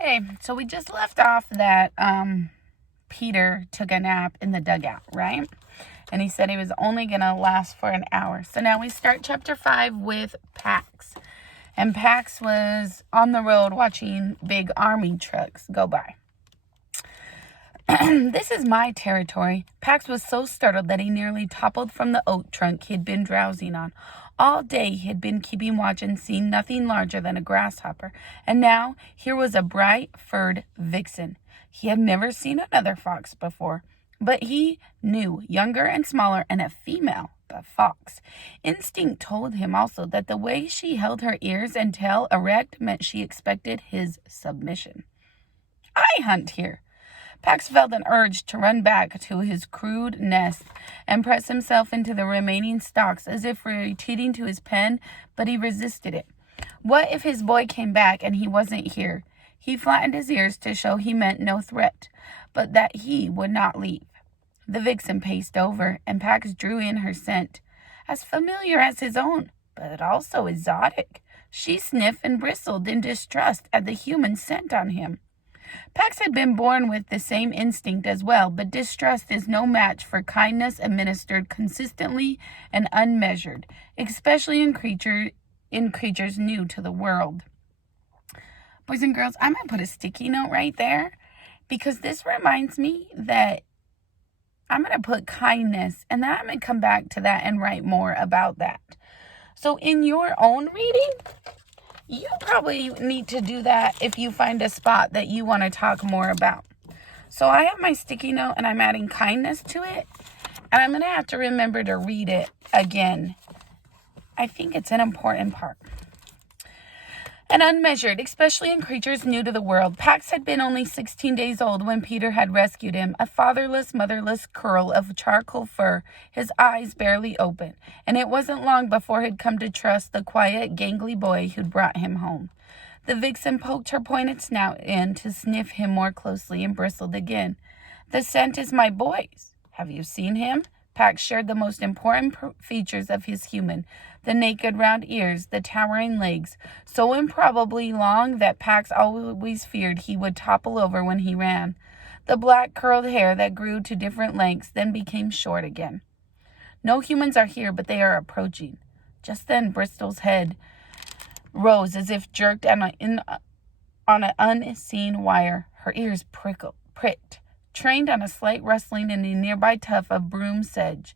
Hey, so we just left off that Peter took a nap in the dugout, right? And he said he was only going to last for an hour. So now we start chapter 5 with Pax. And Pax was on the road watching big army trucks go by. This is my territory. Pax was so startled that he nearly toppled from the oak trunk he had been drowsing on. All day he had been keeping watch and seen nothing larger than a grasshopper, and now here was a bright-furred vixen. He had never seen another fox before, but he knew younger and smaller and a female, the fox. Instinct told him also that the way she held her ears and tail erect meant she expected his submission. "I hunt here." Pax felt an urge to run back to his crude nest and press himself into the remaining stalks as if retreating to his pen, but he resisted it. What if his boy came back and he wasn't here? He flattened his ears to show he meant no threat, but that he would not leave. The vixen paced over, and Pax drew in her scent, as familiar as his own, but also exotic. She sniffed and bristled in distrust at the human scent on him. Pax had been born with the same instinct as well, but distrust is no match for kindness administered consistently and unmeasured, especially in creatures new to the world. Boys and girls, I'm going to put a sticky note right there because this reminds me that I'm going to put kindness, and then I'm going to come back to that and write more about that. So in your own reading, you probably need to do that if you find a spot that you want to talk more about. So I have my sticky note and I'm adding kindness to it. And I'm going to have to remember to read it again. I think it's an important part. And unmeasured, especially in creatures new to the world. Pax had been only 16 days old when Peter had rescued him, a fatherless, motherless curl of charcoal fur, his eyes barely open. And it wasn't long before he'd come to trust the quiet, gangly boy who'd brought him home. The vixen poked her pointed snout in to sniff him more closely and bristled again. "The scent is my boy's. Have you seen him?" Pax shared the most important features of his human, the naked round ears, the towering legs, so improbably long that Pax always feared he would topple over when he ran, the black curled hair that grew to different lengths, then became short again. "No humans are here, but they are approaching." Just then Bristol's head rose as if jerked on an unseen wire. Her ears pricked, trained on a slight rustling in a nearby tuft of broom sedge.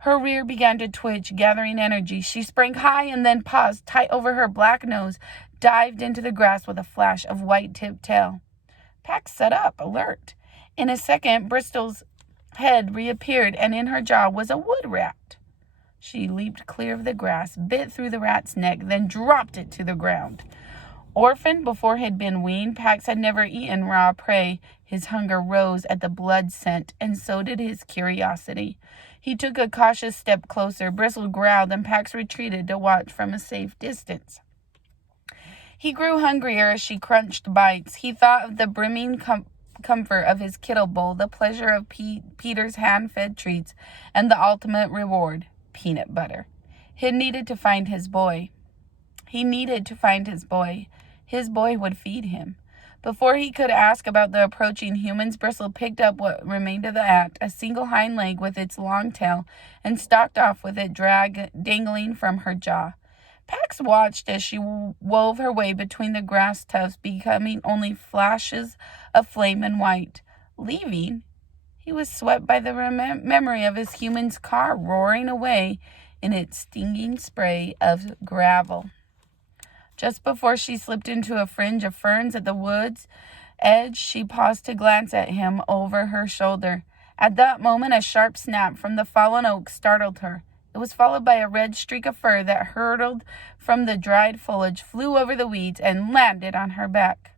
Her rear began to twitch, gathering energy. She sprang high and then paused, tight over her black nose, dived into the grass with a flash of white-tipped tail. Pax sat up, alert. In a second, Bristol's head reappeared, and in her jaw was a wood rat. She leaped clear of the grass, bit through the rat's neck, then dropped it to the ground. Orphaned before he'd been weaned, Pax had never eaten raw prey. His hunger rose at the blood scent, and so did his curiosity. He took a cautious step closer. Bristle growled, and Pax retreated to watch from a safe distance. He grew hungrier as she crunched bites. He thought of the brimming comfort of his kibble bowl, the pleasure of Peter's hand-fed treats, and the ultimate reward, peanut butter. He needed to find his boy. His boy would feed him. Before he could ask about the approaching humans, Bristle picked up what remained of the act, a single hind leg with its long tail, and stalked off with it dangling from her jaw. Pax watched as she wove her way between the grass tufts, becoming only flashes of flame and white. Leaving, he was swept by the memory of his human's car roaring away in its stinging spray of gravel. Just before she slipped into a fringe of ferns at the wood's edge, she paused to glance at him over her shoulder. At that moment, a sharp snap from the fallen oak startled her. It was followed by a red streak of fur that hurtled from the dried foliage, flew over the weeds, and landed on her back.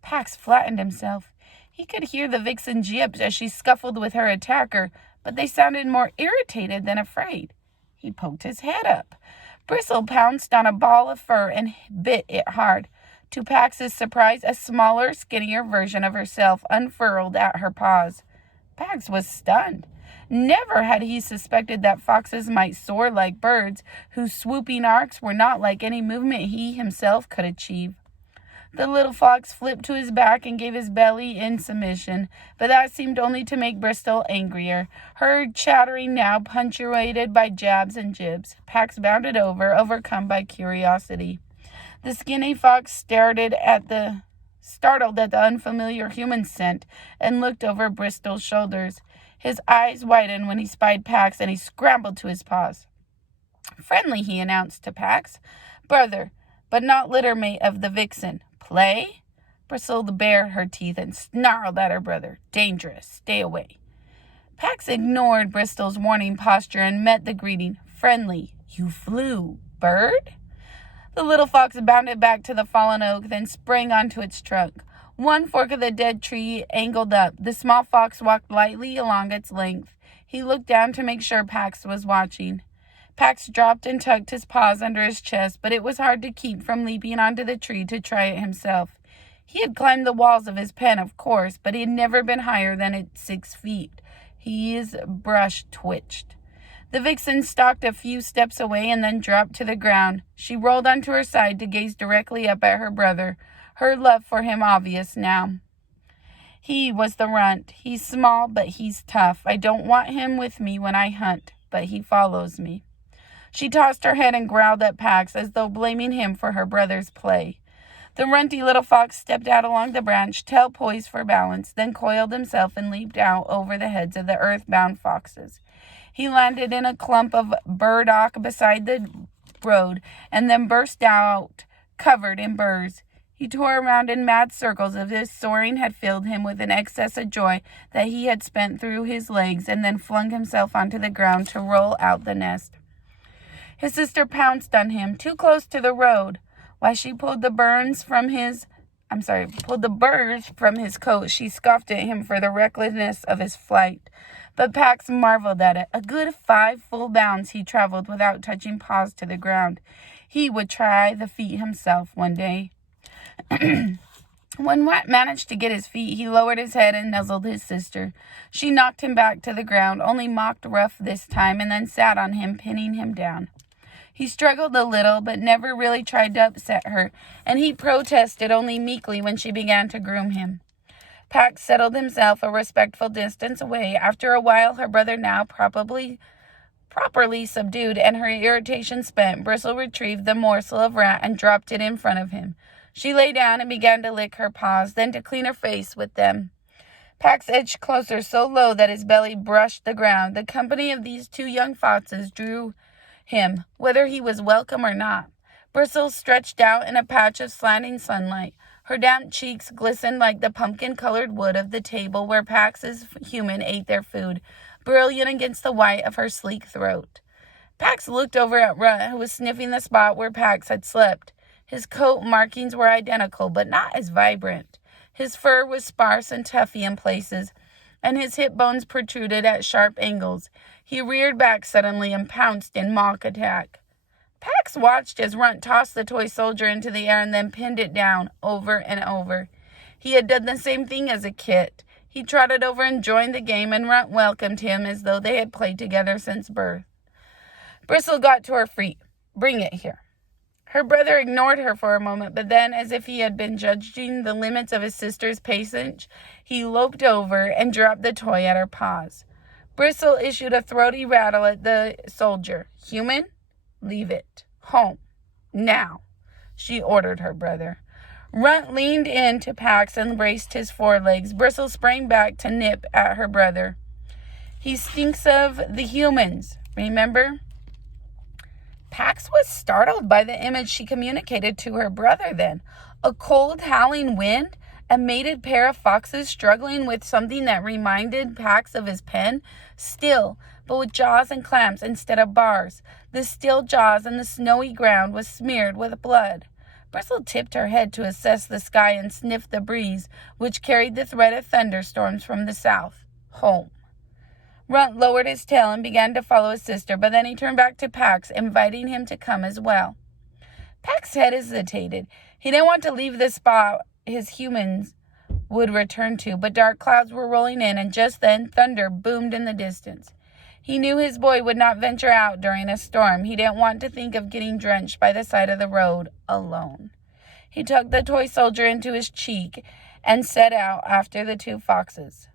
Pax flattened himself. He could hear the vixen's yips as she scuffled with her attacker, but they sounded more irritated than afraid. He poked his head up. Bristle pounced on a ball of fur and bit it hard. To Pax's surprise, a smaller, skinnier version of herself unfurled at her paws. Pax was stunned. Never had he suspected that foxes might soar like birds, whose swooping arcs were not like any movement he himself could achieve. The little fox flipped to his back and gave his belly in submission, but that seemed only to make Bristol angrier. Her chattering now punctuated by jabs and jibs. Pax bounded over, overcome by curiosity. The skinny fox startled at the unfamiliar human scent and looked over Bristol's shoulders. His eyes widened when he spied Pax, and he scrambled to his paws. "Friendly," he announced to Pax. "Brother, but not littermate of the vixen. Play?" Bristle bared her teeth and snarled at her brother. "Dangerous. Stay away." Pax ignored Bristol's warning posture and met the greeting. "Friendly. You flew. Bird?" The little fox bounded back to the fallen oak, then sprang onto its trunk. One fork of the dead tree angled up. The small fox walked lightly along its length. He looked down to make sure Pax was watching. Pax dropped and tucked his paws under his chest, but it was hard to keep from leaping onto the tree to try it himself. He had climbed the walls of his pen, of course, but he had never been higher than at 6 feet. His brush twitched. The vixen stalked a few steps away and then dropped to the ground. She rolled onto her side to gaze directly up at her brother, her love for him obvious now. He was the runt. "He's small, but he's tough. I don't want him with me when I hunt, but he follows me." She tossed her head and growled at Pax, as though blaming him for her brother's play. The runty little fox stepped out along the branch, tail poised for balance, then coiled himself and leaped out over the heads of the earthbound foxes. He landed in a clump of burdock beside the road, and then burst out, covered in burrs. He tore around in mad circles as if soaring had filled him with an excess of joy that he had spent through his legs, and then flung himself onto the ground to roll out the nest. His sister pounced on him, too close to the road. While she pulled the burrs from his coat, she scoffed at him for the recklessness of his flight. But Pax marveled at it. A good 5 full bounds he traveled without touching paws to the ground. He would try the feat himself one day. When Watt managed to get his feet, he lowered his head and nuzzled his sister. She knocked him back to the ground, only mocked rough this time, and then sat on him, pinning him down. He struggled a little, but never really tried to upset her, and he protested only meekly when she began to groom him. Pax settled himself a respectful distance away. After a while, her brother now properly subdued and her irritation spent, Bristle retrieved the morsel of rat and dropped it in front of him. She lay down and began to lick her paws, then to clean her face with them. Pax edged closer so low that his belly brushed the ground. The company of these 2 young foxes drew him, whether he was welcome or not. Bristle stretched out in a patch of slanting sunlight. Her damp cheeks glistened like the pumpkin-colored wood of the table where Pax's human ate their food, brilliant against the white of her sleek throat. Pax looked over at Runt, who was sniffing the spot where Pax had slept. His coat markings were identical, but not as vibrant. His fur was sparse and tuffy in places, and his hip bones protruded at sharp angles. He reared back suddenly and pounced in mock attack. Pax watched as Runt tossed the toy soldier into the air and then pinned it down over and over. He had done the same thing as a kit. He trotted over and joined the game, and Runt welcomed him as though they had played together since birth. Bristle got to her feet. "Bring it here." Her brother ignored her for a moment, but then, as if he had been judging the limits of his sister's patience, he loped over and dropped the toy at her paws. Bristle issued a throaty rattle at the soldier. "Human, leave it. Home. Now," she ordered her brother. Runt leaned in to Pax and braced his forelegs. Bristle sprang back to nip at her brother. "He stinks of the humans, remember?" Pax was startled by the image she communicated to her brother then. A cold, howling wind, a mated pair of foxes struggling with something that reminded Pax of his pen, still, but with jaws and clamps instead of bars. The still jaws and the snowy ground was smeared with blood. Bristle tipped her head to assess the sky and sniffed the breeze, which carried the threat of thunderstorms from the south. Home. Runt lowered his tail and began to follow his sister, but then he turned back to Pax, inviting him to come as well. Pax hesitated. He didn't want to leave the spot his humans would return to, but dark clouds were rolling in, and just then thunder boomed in the distance. He knew his boy would not venture out during a storm. He didn't want to think of getting drenched by the side of the road alone. He tucked the toy soldier into his cheek and set out after the two foxes.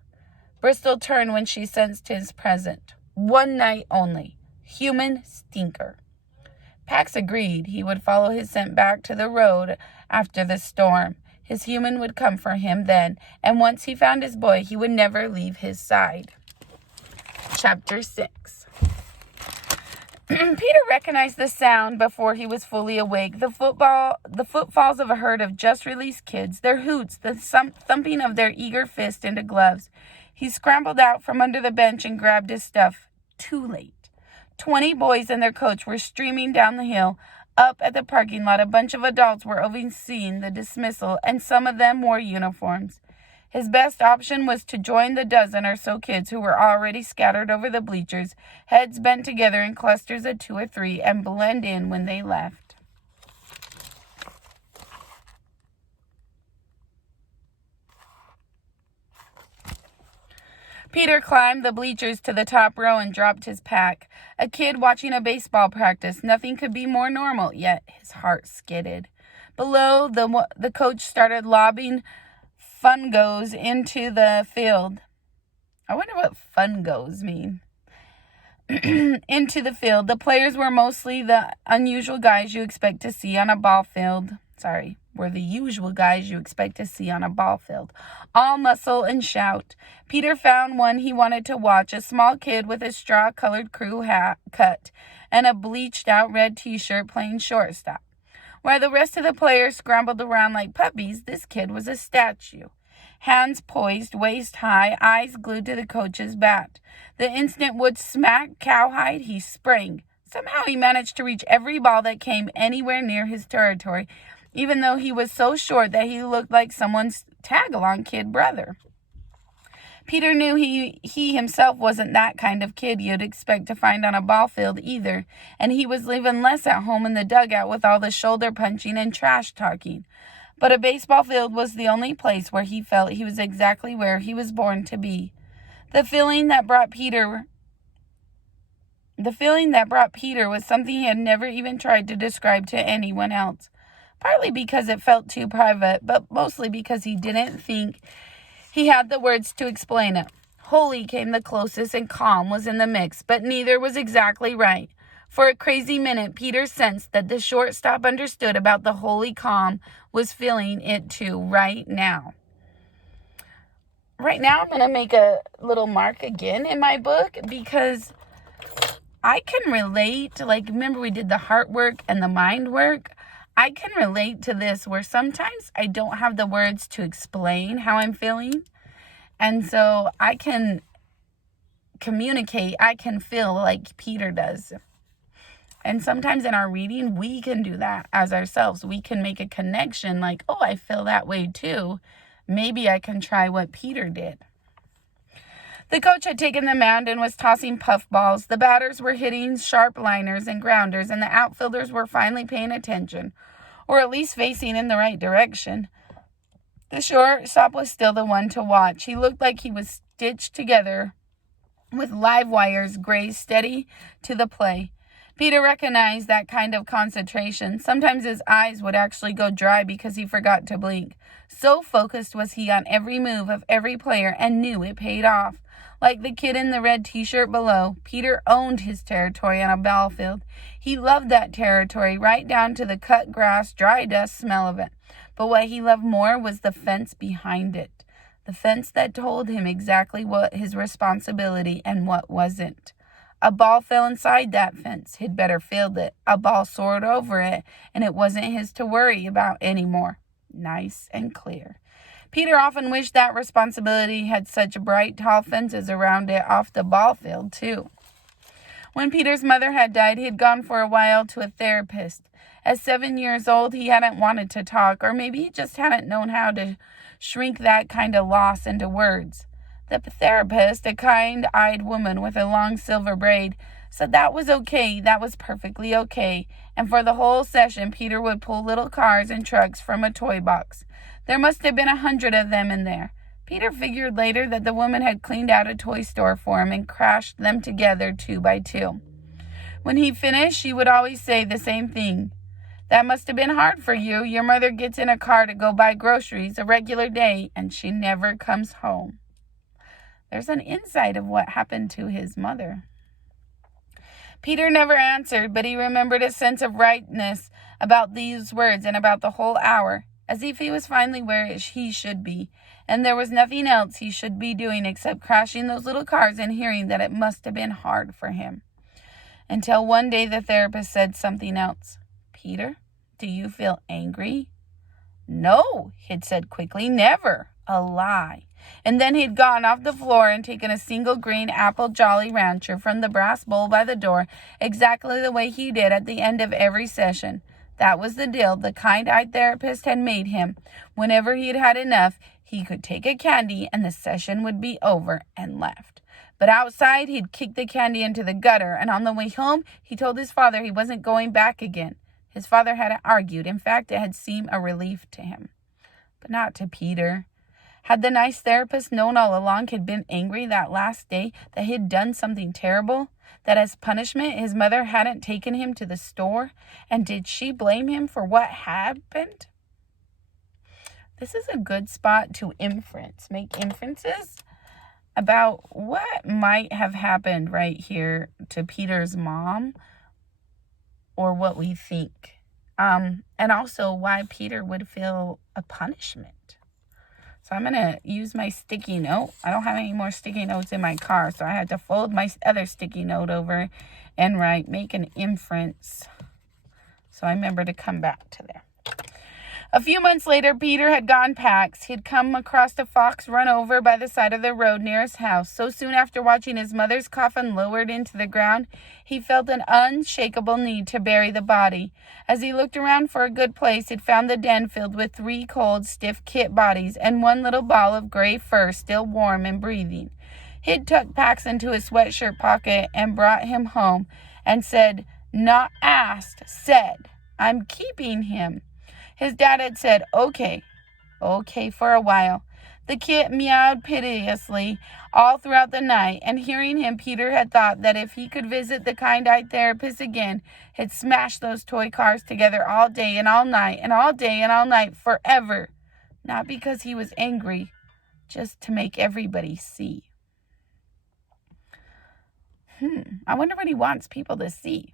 Bristol turned when she sensed his presence. One night only. Human stinker. Pax agreed he would follow his scent back to the road after the storm. His human would come for him then, and once he found his boy, he would never leave his side. Chapter 6. Peter recognized the sound before he was fully awake. The footfalls of a herd of just-released kids, their hoots, the thumping of their eager fists into gloves. He scrambled out from under the bench and grabbed his stuff. Too late. 20 boys and their coach were streaming down the hill. Up at the parking lot, a bunch of adults were overseeing the dismissal, and some of them wore uniforms. His best option was to join the dozen or so kids who were already scattered over the bleachers, heads bent together in clusters of 2 or 3, and blend in when they left. Peter climbed the bleachers to the top row and dropped his pack. A kid watching a baseball practice. Nothing could be more normal, yet his heart skidded. Below, the coach started lobbing fungos into the field. I wonder what fungos mean. Into the field. The players were mostly the unusual guys you expect to see on a ball field. Were the usual guys you expect to see on a ball field. All muscle and shout. Peter found one he wanted to watch, a small kid with a straw-colored crew hat cut and a bleached-out red t-shirt playing shortstop. While the rest of the players scrambled around like puppies, this kid was a statue. Hands poised, waist high, eyes glued to the coach's bat. The instant Wood smacked cowhide, he sprang. Somehow he managed to reach every ball that came anywhere near his territory, even though he was so short that he looked like someone's tag-along kid brother. Peter knew he himself wasn't that kind of kid you'd expect to find on a ball field either, and he was even less at home in the dugout with all the shoulder punching and trash talking. But a baseball field was the only place where he felt he was exactly where he was born to be. The feeling that brought Peter was something he had never even tried to describe to anyone else. Partly because it felt too private, but mostly because he didn't think he had the words to explain it. Holy came the closest and calm was in the mix, but neither was exactly right. For a crazy minute, Peter sensed that the shortstop understood about the holy calm, was feeling it too right now. Right now, I'm going to make a little mark again in my book because I can relate. Remember we did the heart work and the mind work? I can relate to this where sometimes I don't have the words to explain how I'm feeling. And so I can communicate, I can feel like Peter does. And sometimes in our reading, we can do that as ourselves. We can make a connection like, oh, I feel that way too. Maybe I can try what Peter did. The coach had taken the mound and was tossing puffballs. The batters were hitting sharp liners and grounders, and the outfielders were finally paying attention, or at least facing in the right direction. The shortstop was still the one to watch. He looked like he was stitched together with live wires grazed steady to the play. Peter recognized that kind of concentration. Sometimes his eyes would actually go dry because he forgot to blink. So focused was he on every move of every player and knew it paid off. Like the kid in the red t-shirt below, Peter owned his territory on a ball field. He loved that territory right down to the cut grass, dry dust smell of it. But what he loved more was the fence behind it. The fence that told him exactly what his responsibility and what wasn't. A ball fell inside that fence. He'd better field it. A ball soared over it, and it wasn't his to worry about anymore. Nice and clear. Peter often wished that responsibility had such bright, tall fences around it off the ball field, too. When Peter's mother had died, he had gone for a while to a therapist. At 7 years old, he hadn't wanted to talk, or maybe he just hadn't known how to shrink that kind of loss into words. The therapist, a kind-eyed woman with a long silver braid, said that was okay, that was perfectly okay, and for the whole session, Peter would pull little cars and trucks from a toy box. There must have been 100 of them in there. Peter figured later that the woman had cleaned out a toy store for him and crashed them together 2 by 2. When he finished, she would always say the same thing. That must have been hard for you. Your mother gets in a car to go buy groceries a regular day, and she never comes home." There's an insight of what happened to his mother. Peter never answered, but he remembered a sense of rightness about these words and about the whole hour, as if he was finally where he should be, and there was nothing else he should be doing except crashing those little cars and hearing that it must have been hard for him. Until one day the therapist said something else. "Peter, do you feel angry?" "No," he'd said quickly, "never." A lie. And then he'd gotten off the floor and taken a single green apple Jolly Rancher from the brass bowl by the door, exactly the way he did at the end of every session. That was the deal the kind-eyed therapist had made him. Whenever he'd had enough, he could take a candy and the session would be over, and left. But outside, he'd kick the candy into the gutter, and on the way home, he told his father he wasn't going back again. His father hadn't argued. In fact, it had seemed a relief to him. But not to Peter. Had the nice therapist known all along he'd been angry that last day, that he'd done something terrible, that as punishment his mother hadn't taken him to the store? And did she blame him for what happened? This is a good spot to make inferences about what might have happened right here to Peter's mom, or what we think. And also why Peter would feel a punishment. So I'm going to use my sticky note. I don't have any more sticky notes in my car, so I had to fold my other sticky note over and make an inference. So I remember to come back to there. A few months later, Peter had gone Pax. He'd come across a fox run over by the side of the road near his house. So soon after watching his mother's coffin lowered into the ground, he felt an unshakable need to bury the body. As he looked around for a good place, he'd found the den filled with 3 cold, stiff kit bodies and 1 little ball of gray fur still warm and breathing. He'd tucked Pax into his sweatshirt pocket and brought him home and said, not asked, said, "I'm keeping him." His dad had said, okay for a while. The kit meowed piteously all throughout the night, and hearing him, Peter had thought that if he could visit the kind-eyed therapist again, he'd smash those toy cars together all day and all night, and all day and all night forever. Not because he was angry, just to make everybody see. I wonder what he wants people to see.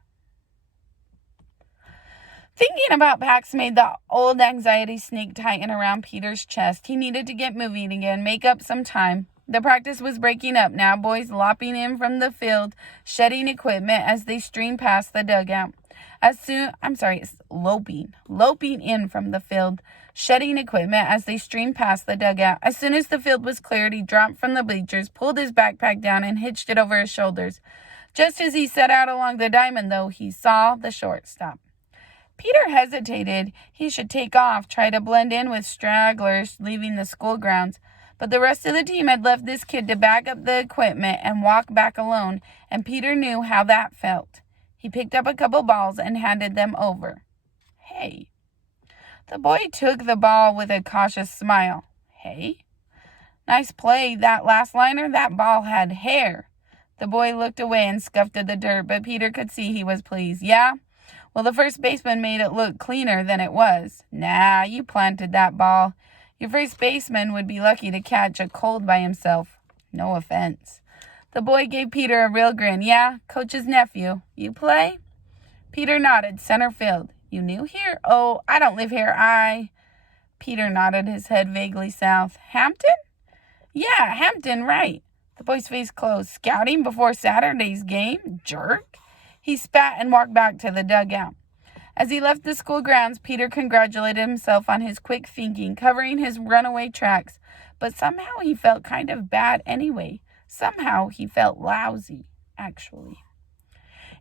Thinking about Pax made the old anxiety snake tighten around Peter's chest. He needed to get moving again, make up some time. The practice was breaking up now, boys lopping in from the field, shedding equipment as they streamed past the dugout. Loping in from the field, shedding equipment as they streamed past the dugout. As soon as the field was cleared, he dropped from the bleachers, pulled his backpack down, and hitched it over his shoulders. Just as he set out along the diamond, though, he saw the shortstop. Peter hesitated. He should take off, try to blend in with stragglers leaving the school grounds. But the rest of the team had left this kid to bag up the equipment and walk back alone, and Peter knew how that felt. He picked up a couple balls and handed them over. "Hey." The boy took the ball with a cautious smile. "Hey? Nice play, that last liner. That ball had hair." The boy looked away and scuffed at the dirt, but Peter could see he was pleased. "Yeah? Well, the first baseman made it look cleaner than it was." "Nah, you planted that ball. Your first baseman would be lucky to catch a cold by himself." "No offense." The boy gave Peter a real grin. "Yeah, coach's nephew. You play?" Peter nodded. "Center field." "You new here?" "Oh, I don't live here. Peter nodded his head vaguely south. "Hampton?" "Yeah, Hampton, right." The boy's face closed. "Scouting before Saturday's game? Jerk." He spat and walked back to the dugout. As he left the school grounds, Peter congratulated himself on his quick thinking, covering his runaway tracks. But somehow he felt kind of bad anyway. Somehow he felt lousy, actually.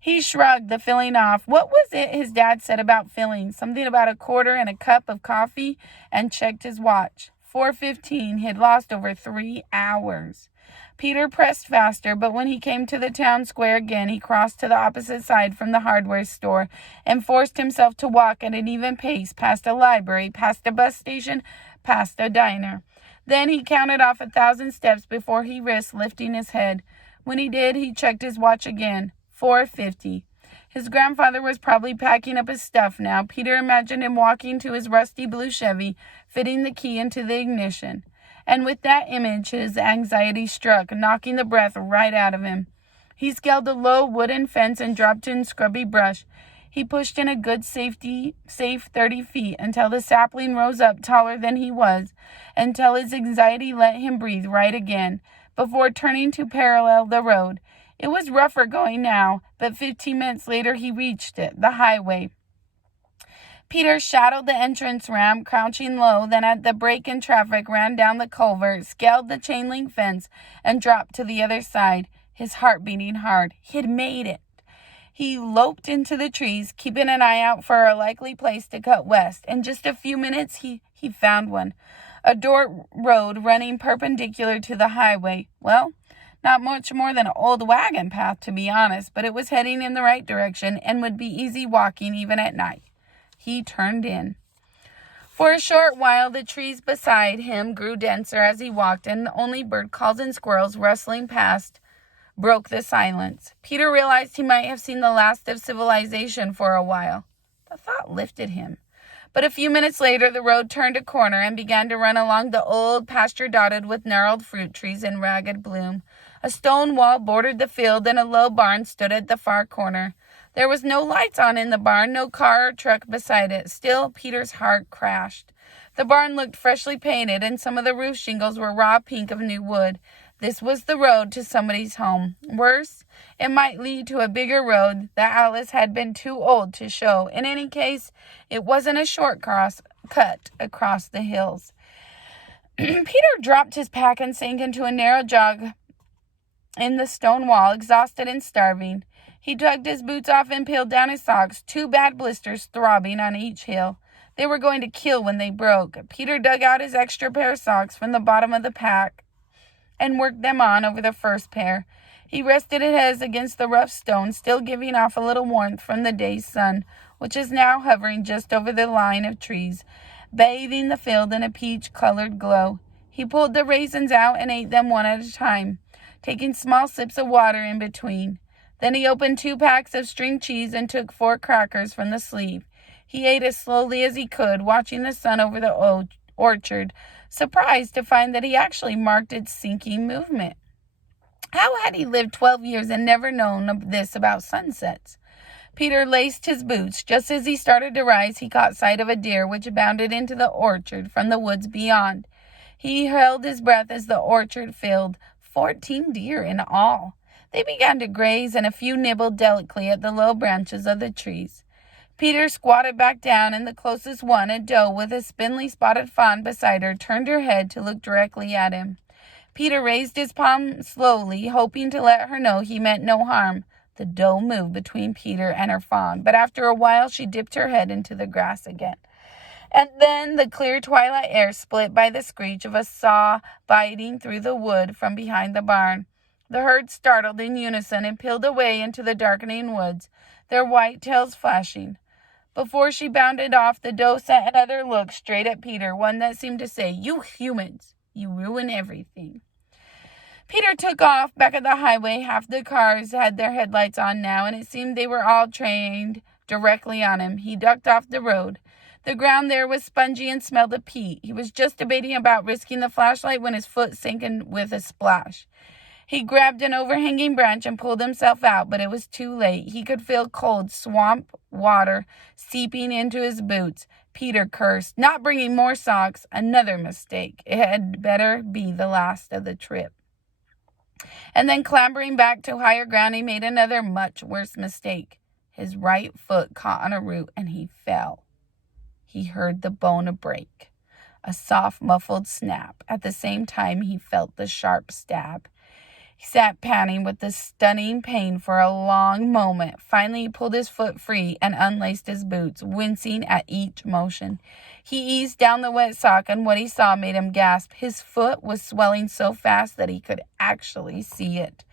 He shrugged the filling off. What was it his dad said about filling? Something about a quarter and a cup of coffee, and checked his watch. 4:15. He had lost over 3 hours. Peter pressed faster, but when he came to the town square again, he crossed to the opposite side from the hardware store and forced himself to walk at an even pace past a library, past a bus station, past a diner. Then he counted off 1,000 steps before he risked lifting his head. When he did, he checked his watch again. 4:50. His grandfather was probably packing up his stuff now. Peter imagined him walking to his rusty blue Chevy, fitting the key into the ignition. And with that image, his anxiety struck, knocking the breath right out of him. He scaled a low wooden fence and dropped in scrubby brush. He pushed in a good safe 30 feet until the sapling rose up taller than he was, until his anxiety let him breathe right again, before turning to parallel the road. It was rougher going now, but 15 minutes later he reached it, the highway. Peter shadowed the entrance ramp, crouching low, then at the break in traffic ran down the culvert, scaled the chain link fence, and dropped to the other side, his heart beating hard. He had made it. He loped into the trees, keeping an eye out for a likely place to cut west. In just a few minutes, he found one. A dirt road running perpendicular to the highway. Well, not much more than an old wagon path, to be honest, but it was heading in the right direction and would be easy walking even at night. He turned in. For a short while, the trees beside him grew denser as he walked, and only bird calls and squirrels rustling past broke the silence. Peter realized he might have seen the last of civilization for a while. The thought lifted him. But a few minutes later, the road turned a corner and began to run along the old pasture dotted with gnarled fruit trees in ragged bloom. A stone wall bordered the field, and a low barn stood at the far corner. There was no lights on in the barn, no car or truck beside it. Still, Peter's heart crashed. The barn looked freshly painted, and some of the roof shingles were raw pink of new wood. This was the road to somebody's home. Worse, it might lead to a bigger road that Alice had been too old to show. In any case, it wasn't a short cut across the hills. Peter dropped his pack and sank into a narrow jog in the stone wall, exhausted and starving. He tugged his boots off and peeled down his socks, 2 bad blisters throbbing on each heel. They were going to kill when they broke. Peter dug out his extra pair of socks from the bottom of the pack and worked them on over the first pair. He rested his head against the rough stone, still giving off a little warmth from the day's sun, which is now hovering just over the line of trees, bathing the field in a peach-colored glow. He pulled the raisins out and ate them one at a time, taking small sips of water in between. Then he opened 2 packs of string cheese and took 4 crackers from the sleeve. He ate as slowly as he could, watching the sun over the orchard, surprised to find that he actually marked its sinking movement. How had he lived 12 years and never known this about sunsets? Peter laced his boots. Just as he started to rise, he caught sight of a deer which bounded into the orchard from the woods beyond. He held his breath as the orchard filled. 14 deer in all. They began to graze, and a few nibbled delicately at the low branches of the trees. Peter squatted back down, and the closest one, a doe with a spindly spotted fawn beside her, turned her head to look directly at him. Peter raised his palm slowly, hoping to let her know he meant no harm. The doe moved between Peter and her fawn, but after a while she dipped her head into the grass again. And then the clear twilight air split by the screech of a saw biting through the wood from behind the barn. The herd startled in unison and peeled away into the darkening woods, their white tails flashing. Before she bounded off, the doe sent another look straight at Peter, one that seemed to say, "You humans, you ruin everything." Peter took off. Back at the highway, half the cars had their headlights on now, and it seemed they were all trained directly on him. He ducked off the road. The ground there was spongy and smelled of peat. He was just debating about risking the flashlight when his foot sank in with a splash. He grabbed an overhanging branch and pulled himself out, but it was too late. He could feel cold swamp water seeping into his boots. Peter cursed, not bringing more socks. Another mistake. It had better be the last of the trip. And then clambering back to higher ground, he made another much worse mistake. His right foot caught on a root and he fell. He heard the bone break, a soft, muffled snap. At the same time, he felt the sharp stab. He sat panting with the stunning pain for a long moment. Finally, he pulled his foot free and unlaced his boots, wincing at each motion. He eased down the wet sock, and what he saw made him gasp. His foot was swelling so fast that he could actually see it.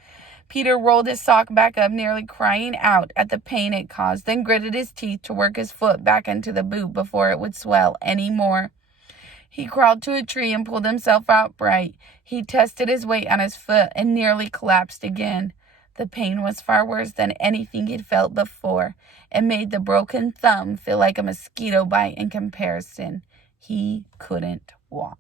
Peter rolled his sock back up, nearly crying out at the pain it caused, then gritted his teeth to work his foot back into the boot before it would swell any more. He crawled to a tree and pulled himself upright. He tested his weight on his foot and nearly collapsed again. The pain was far worse than anything he'd felt before. It made the broken thumb feel like a mosquito bite in comparison. He couldn't walk.